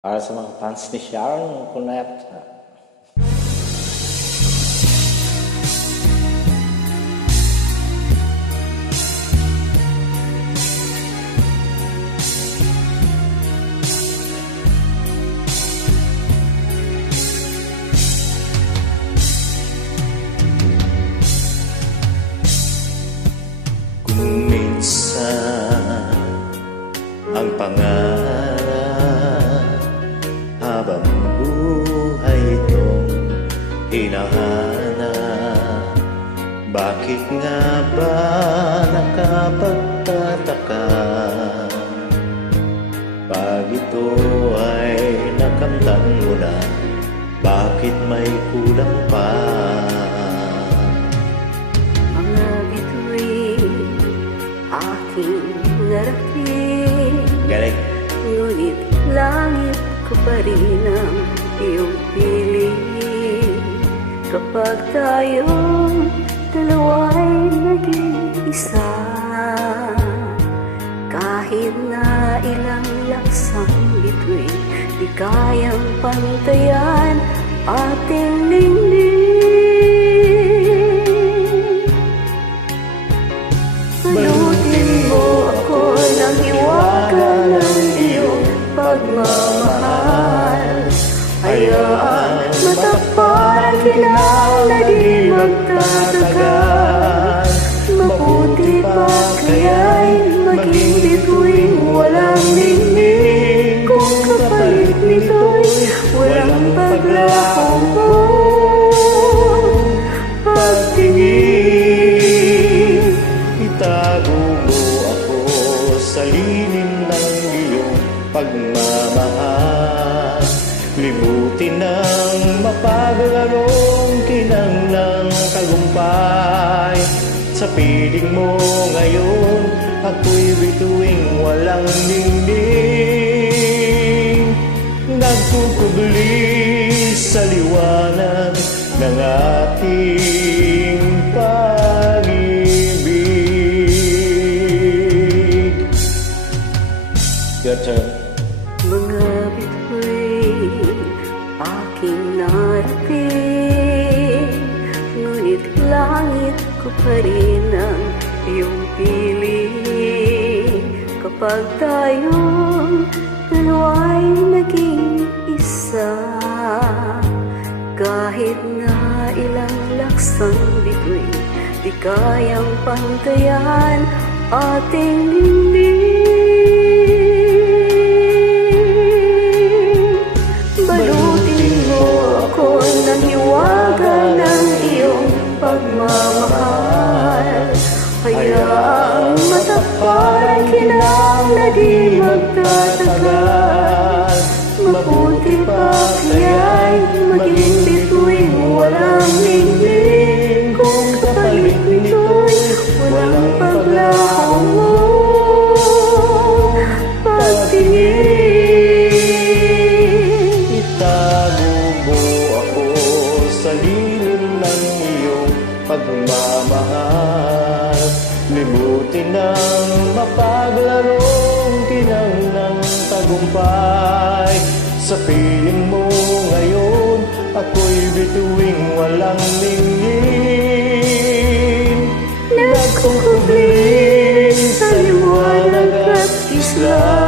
Para sa mga fans ni Sharon Cuneta. Kung minsan ang pangarap habang buhay itong hinahanap, bakit nga ba nakapagtataka pag ito ay nakamtan mo na, bakit may kulang pa? Aking narating, Galing. ngunit langit ko pa rin ang iyong piling. Kapag tayong dalawa'y naging isa, kahit na ilang laksang bituin, di kayang pantayan ating lingling. Balutin mo ako ng hiwaga ng iyong pagmamahal. Hayaan mataparan kinang na di magtatagal. Mabuti pa kaya'y maging bituing walang ningning. Kung kapalit nito'y walang paglaho mo pagtingin. Itago mo ako sa lilim ng iyong pagmamahal. Limutin ang mapaglarong kinang ng tagumpay. Sa piling mo ngayon, ako'y bituing walang ningning. Nagkukubli sa liwanag ng ating pag-ibig. Your turn. Mga bituin aking narating, ngunit langit ko pa rin ang iyong piling. Kapag tayong dalawa'y naging isa, kahit na ilang laksang bituin, di kayang pantayan ating lingling. Balutin mo ako ng hiwaga ng iyong pagmamahal. Hayaang mataparan kinang na di magtatagal. Mabuti pa kaya'y maging bituing walang ningning. Kung kapalit nito'y walang paglaho mo pagtingin. Itago mo ako sa lilim ng iyong pagmamahal. Limutin ang mapaglarong kinang ng tagumpay. Sa piling mo ngayon, ako'y bituing walang ningning. Nagkukubli sa liwanag at isla,